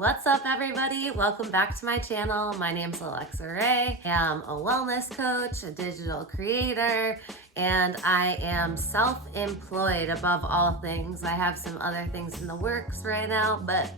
What's up, everybody? Welcome back to my channel. My name's Alexa Ray. I am a wellness coach, a digital creator, and I am self-employed above all things. I have some other things in the works right now, but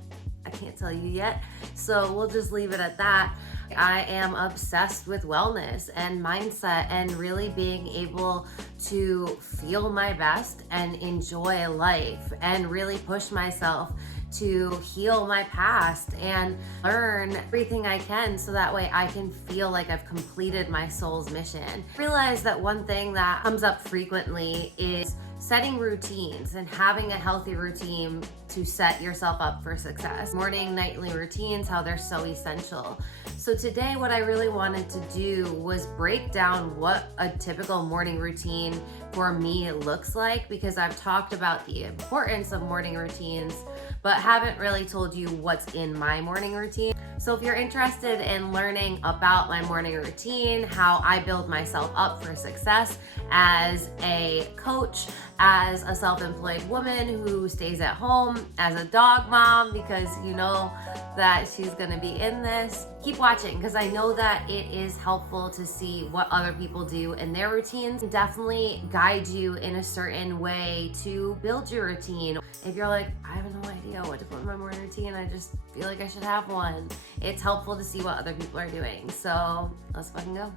I can't tell you yet, so we'll just leave it at that. I am obsessed with wellness and mindset and really being able to feel my best and enjoy life and really push myself to heal my past and learn everything I can so that way I can feel like I've completed my soul's mission. I realize that one thing that comes up frequently is setting routines and having a healthy routine to set yourself up for success. Morning, nightly routines, how they're so essential. So today what I really wanted to do was break down what a typical morning routine for me looks like, because I've talked about the importance of morning routines, but haven't really told you what's in my morning routine. So if you're interested in learning about my morning routine, how I build myself up for success as a coach, as a self-employed woman who stays at home, as a dog mom, because you know that she's gonna be in this, keep watching, because I know that it is helpful to see what other people do in their routines. Definitely guide you in a certain way to build your routine. If you're like, I have no idea what to put in my morning routine, I just feel like I should have one, it's helpful to see what other people are doing. So let's fucking go.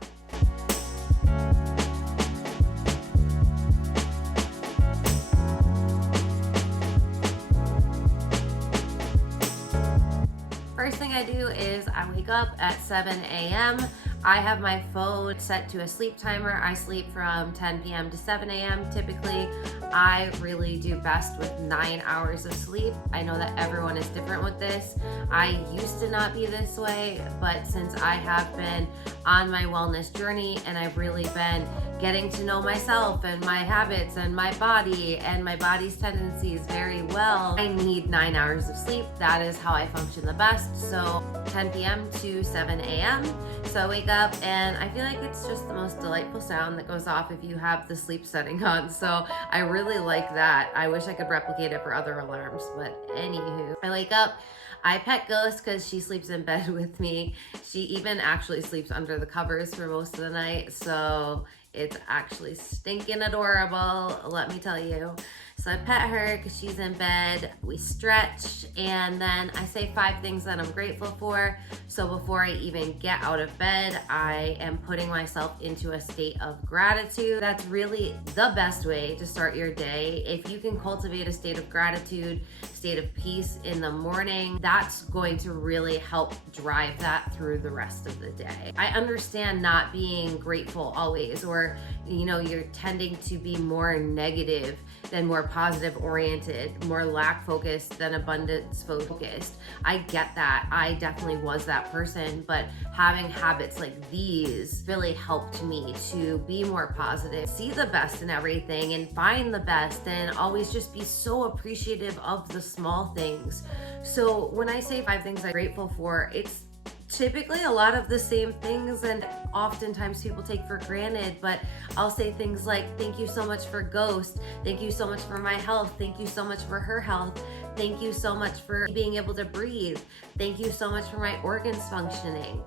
First thing I do is I wake up at 7 a.m. I have my phone set to a sleep timer. I sleep from 10 p.m. to 7 a.m. typically. I really do best with 9 hours of sleep. I know that everyone is different with this. I used to not be this way, but since I have been on my wellness journey and I've really been getting to know myself and my habits and my body and my body's tendencies very well, I need 9 hours of sleep. That is how I function the best. So 10 p.m. to 7 a.m. So I wake up and I feel like it's just the most delightful sound that goes off if you have the sleep setting on. So I really like that. I wish I could replicate it for other alarms, but anywho, I wake up. I pet Ghost because she sleeps in bed with me. She even actually sleeps under the covers for most of the night. So it's actually stinking adorable, let me tell you. So I pet her because she's in bed. We stretch, and then I say 5 things that I'm grateful for. So before I even get out of bed, I am putting myself into a state of gratitude. That's really the best way to start your day. If you can cultivate a state of gratitude, state of peace in the morning, that's going to really help drive that through the rest of the day. I understand not being grateful always, or you're tending to be more negative than more positive oriented, more lack focused than abundance focused. I get that. I definitely was that person, but having habits like these really helped me to be more positive, see the best in everything and find the best, and always just be so appreciative of the small things. So when I say 5 things I'm grateful for, it's typically a lot of the same things, and oftentimes people take for granted, but I'll say things like, thank you so much for Ghost, thank you so much for my health, thank you so much for her health, thank you so much for being able to breathe, thank you so much for my organs functioning,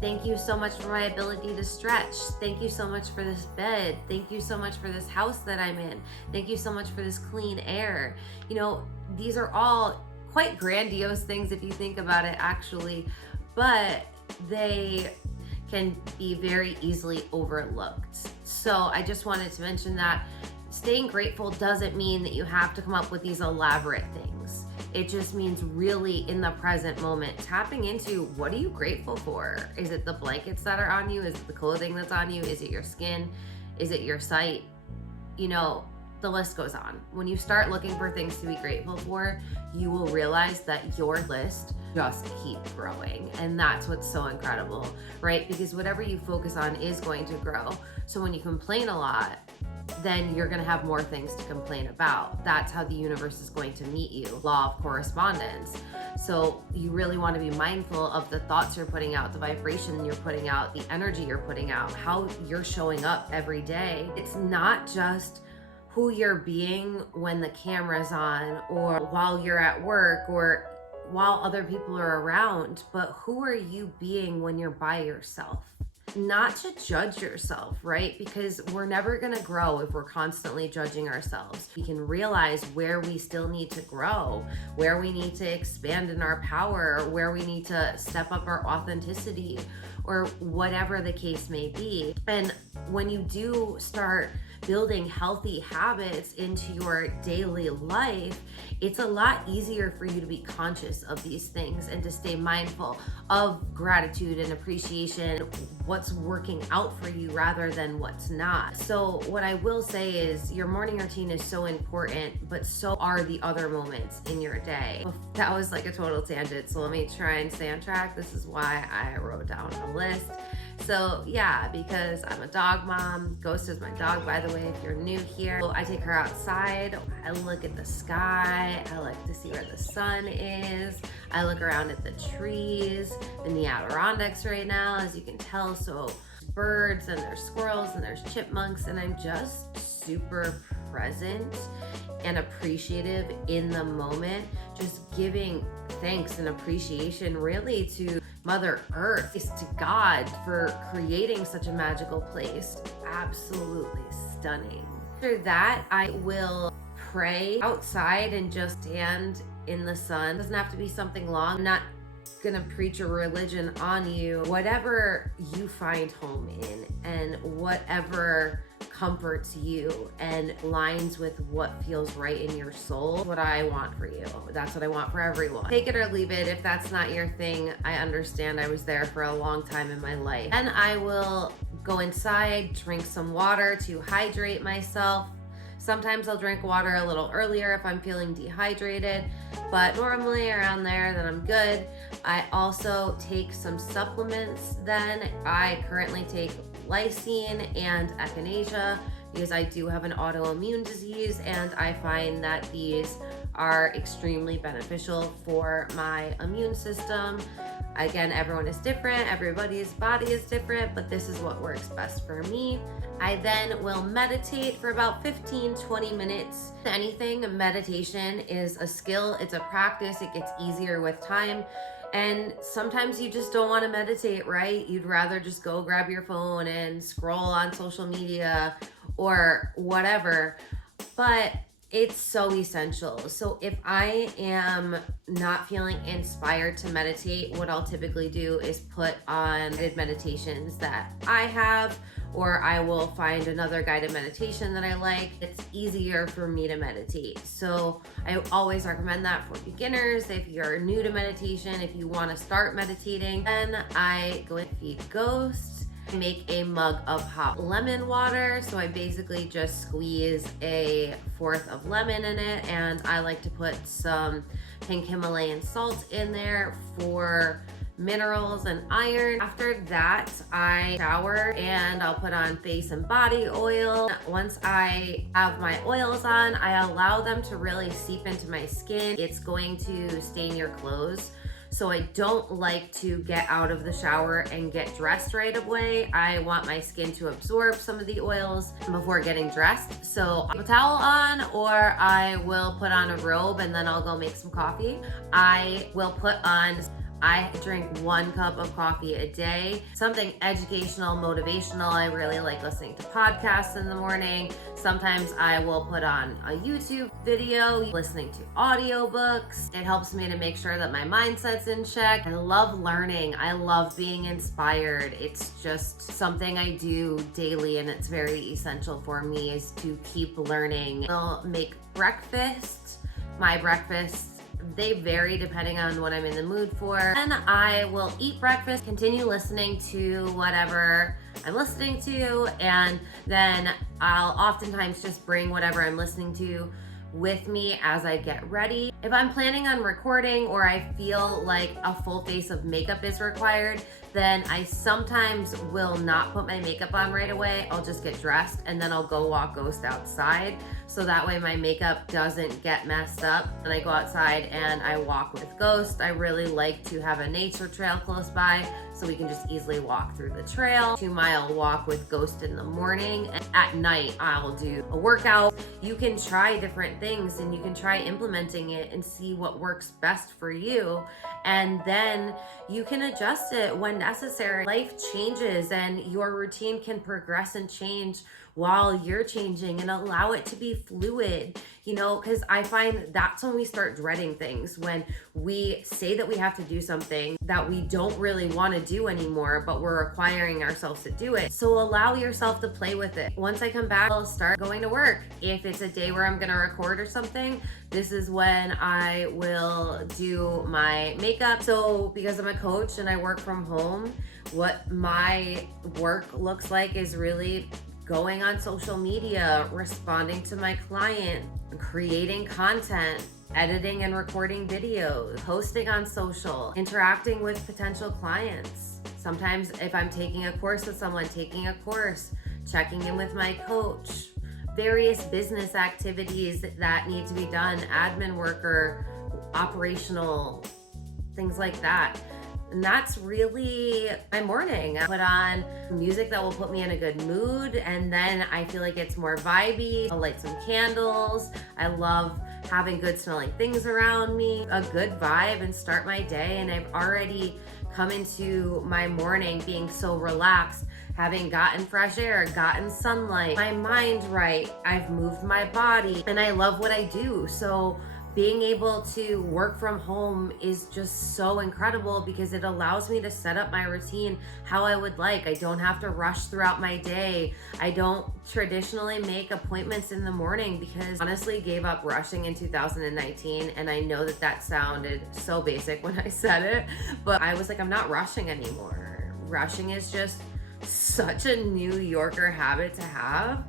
thank you so much for my ability to stretch, thank you so much for this bed, thank you so much for this house that I'm in, thank you so much for this clean air. These are all quite grandiose things if you think about it actually, but they can be very easily overlooked. So I just wanted to mention that staying grateful doesn't mean that you have to come up with these elaborate things. It just means really in the present moment, tapping into what are you grateful for? Is it the blankets that are on you? Is it the clothing that's on you? Is it your skin? Is it your sight? The list goes on. When you start looking for things to be grateful for, you will realize that your list just keeps growing. And that's what's so incredible, right? Because whatever you focus on is going to grow. So when you complain a lot, then you're gonna have more things to complain about. That's how the universe is going to meet you. Law of correspondence. So you really want to be mindful of the thoughts you're putting out, the vibration you're putting out, the energy you're putting out, how you're showing up every day. It's not just who you're being when the camera's on or while you're at work or while other people are around, but who are you being when you're by yourself? Not to judge yourself, right? Because we're never gonna grow if we're constantly judging ourselves. We can realize where we still need to grow, where we need to expand in our power, where we need to step up our authenticity, or whatever the case may be. And when you do start building healthy habits into your daily life, it's a lot easier for you to be conscious of these things and to stay mindful of gratitude and appreciation, what's working out for you rather than what's not. So what I will say is your morning routine is so important, but so are the other moments in your day. That was like a total tangent, so let me try and stay on track. This is why I wrote down a list. So yeah, because I'm a dog mom. Ghost is my dog, by the way, if you're new here. So I take her outside. I look at the sky. I like to see where the sun is. I look around at the trees in the Adirondacks right now, as you can tell. So birds, and there's squirrels, and there's chipmunks, and I'm just super present and appreciative in the moment, just giving thanks and appreciation really to Mother Earth, is to God for creating such a magical place. Absolutely stunning. After that, I will pray outside and just stand in the sun. It doesn't have to be something long. I'm not gonna preach a religion on you. Whatever you find home in and whatever comforts you and aligns with what feels right in your soul, what I want for you. That's what I want for everyone. Take it or leave it. If that's not your thing, I understand. I was there for a long time in my life. And I will go inside, drink some water to hydrate myself. Sometimes I'll drink water a little earlier if I'm feeling dehydrated, but normally around there, then I'm good. I also take some supplements then. I currently take lysine and echinacea because I do have an autoimmune disease, and I find that these are extremely beneficial for my immune system. Again, everyone is different, everybody's body is different, but this is what works best for me. I then will meditate for about 15-20 minutes. Meditation is a skill, it's a practice, it gets easier with time. And sometimes you just don't want to meditate, right? You'd rather just go grab your phone and scroll on social media or whatever. But it's so essential. So if I am not feeling inspired to meditate, what I'll typically do is put on guided meditations that I have, or I will find another guided meditation that I like. It's easier for me to meditate. So I always recommend that for beginners. If you're new to meditation, if you want to start meditating, then I go and feed ghosts. I make a mug of hot lemon water. So I basically just squeeze a fourth of lemon in it, and I like to put some pink Himalayan salt in there for minerals and iron. After that, I shower and I'll put on face and body oil. Once I have my oils on, I allow them to really seep into my skin. It's going to stain your clothes. So I don't like to get out of the shower and get dressed right away. I want my skin to absorb some of the oils before getting dressed. So I'll put a towel on, or I will put on a robe and then I'll go make some coffee. I drink 1 cup of coffee a day, something educational, motivational. I really like listening to podcasts in the morning. Sometimes I will put on a YouTube video, listening to audiobooks. It helps me to make sure that my mindset's in check. I love learning. I love being inspired. It's just something I do daily, and it's very essential for me is to keep learning. I'll make breakfast. My breakfast, they vary depending on what I'm in the mood for. Then I will eat breakfast, continue listening to whatever I'm listening to, and then I'll oftentimes just bring whatever I'm listening to with me as I get ready. If I'm planning on recording or I feel like a full face of makeup is required, then I sometimes will not put my makeup on right away. I'll just get dressed and then I'll go walk Ghost outside. So that way my makeup doesn't get messed up. And I go outside and I walk with Ghost. I really like to have a nature trail close by so we can just easily walk through the trail. 2-mile walk with Ghost in the morning. And at night, I'll do a workout. You can try different things and you can try implementing it and see what works best for you. And then you can adjust it when necessary. Life changes and your routine can progress and change while you're changing, and allow it to be fluid, because I find that's when we start dreading things, when we say that we have to do something that we don't really want to do anymore, but we're requiring ourselves to do it. So allow yourself to play with it. Once I come back, I'll start going to work. If it's a day where I'm going to record or something, this is when I will do my makeup. So because I'm a coach and I work from home, what my work looks like is really going on social media, responding to my client, creating content, editing and recording videos, posting on social, interacting with potential clients. Sometimes if I'm taking a course with someone, taking a course, checking in with my coach, various business activities that need to be done, admin work or operational, things like that. And that's really my morning. I put on music that will put me in a good mood, and then I feel like it's more vibey. I'll light some candles. I love having good smelling things around me, a good vibe, and start my day. And I've already come into my morning being so relaxed, having gotten fresh air, gotten sunlight, my mind right, I've moved my body, and I love what I do. So being able to work from home is just so incredible because it allows me to set up my routine how I would like. I don't have to rush throughout my day. I don't traditionally make appointments in the morning because I honestly gave up rushing in 2019, and I know that sounded so basic when I said it, but I was like, I'm not rushing anymore. Rushing is just such a New Yorker habit to have,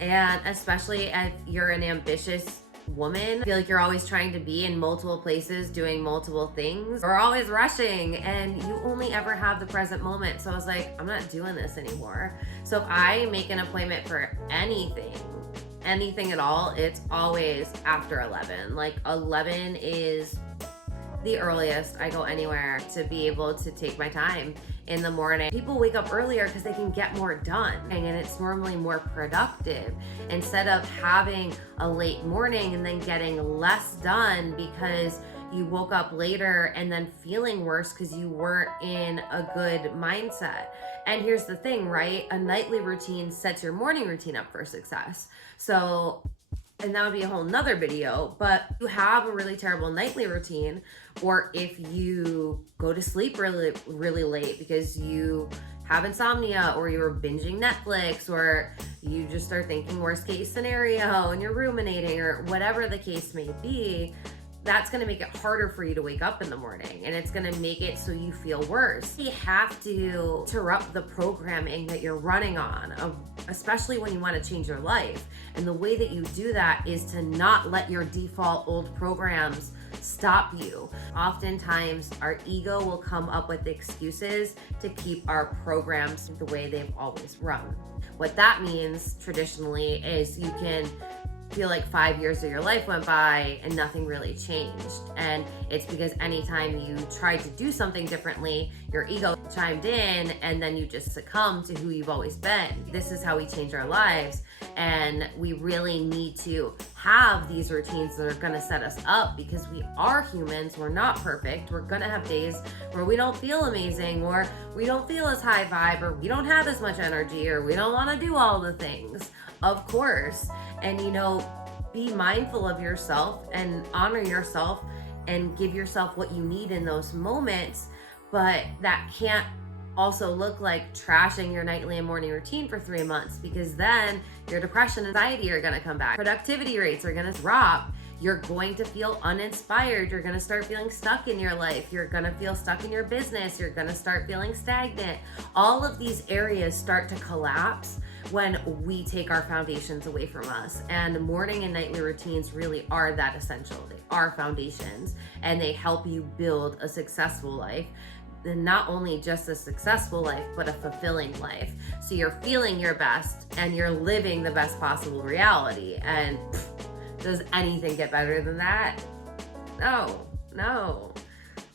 and especially if you're an ambitious woman, I feel like you're always trying to be in multiple places doing multiple things. We're always rushing and you only ever have the present moment. So I was like, I'm not doing this anymore. So if I make an appointment for anything at all, it's always after 11. Like 11 is the earliest I go anywhere to be able to take my time in the morning. People wake up earlier because they can get more done, and it's normally more productive instead of having a late morning and then getting less done because you woke up later and then feeling worse because you weren't in a good mindset. And here's the thing, right? A nightly routine sets your morning routine up for success. So, and that would be a whole nother video, but you have a really terrible nightly routine, or if you go to sleep really, really late because you have insomnia, or you're binging Netflix, or you just start thinking worst case scenario and you're ruminating, or whatever the case may be, that's going to make it harder for you to wake up in the morning, and it's going to make it so you feel worse. You have to interrupt the programming that you're running on, especially when you want to change your life. And the way that you do that is to not let your default old programs stop you. Oftentimes, our ego will come up with excuses to keep our programs the way they've always run. What that means traditionally is you can feel like 5 years of your life went by and nothing really changed. And it's because anytime you tried to do something differently, your ego chimed in and then you just succumb to who you've always been. This is how we change our lives. And we really need to have these routines that are going to set us up, because we are humans. We're not perfect. We're going to have days where we don't feel amazing, or we don't feel as high vibe, or we don't have as much energy, or we don't want to do all the things. Of course. And be mindful of yourself and honor yourself and give yourself what you need in those moments. But that can't also look like trashing your nightly and morning routine for 3 months, because then your depression and anxiety are going to come back. Productivity rates are going to drop. You're going to feel uninspired. You're going to start feeling stuck in your life. You're going to feel stuck in your business. You're going to start feeling stagnant. All of these areas start to collapse when we take our foundations away from us. And morning and nightly routines really are that essential. They are foundations, and they help you build a successful life. And not only just a successful life, but a fulfilling life. So you're feeling your best and you're living the best possible reality. And does anything get better than that? No.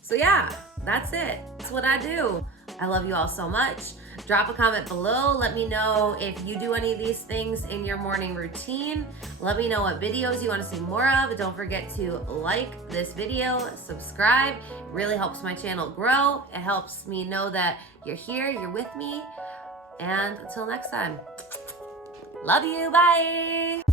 So yeah, that's it. That's what I do. I love you all so much. Drop a comment below. Let me know if you do any of these things in your morning routine. Let me know what videos you want to see more of. Don't forget to like this video, subscribe. It really helps my channel grow. It helps me know that you're here, you're with me. And until next time, love you, bye.